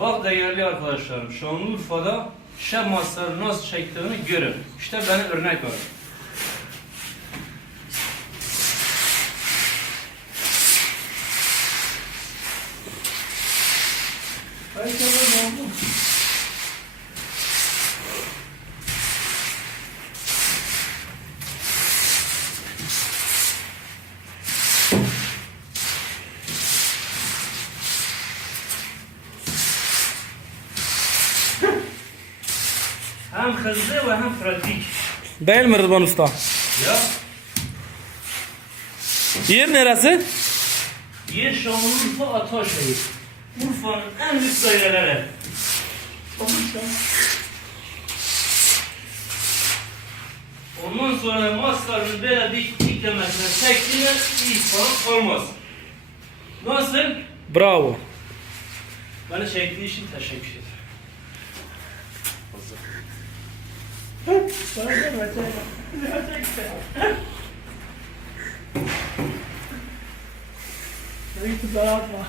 Bak değerli arkadaşlarım, Şanlıurfa'da şef masları nasıl çektiğini görün. İşte bana örnek var. Tamam oldu. Hem hızlı ve hem pratik. Değil mi Rıdvan Usta? Ya, Yer neresi? yer Şanlıurfa Ataşehir. Urfa'nın en büyük daireleri. Ondan sonra masların böyle bir diklemesine çektiğinde hiç falan olmaz. Nasıl? Bravo. Beni çektiği için teşekkür ederim. Hiç dağıtma.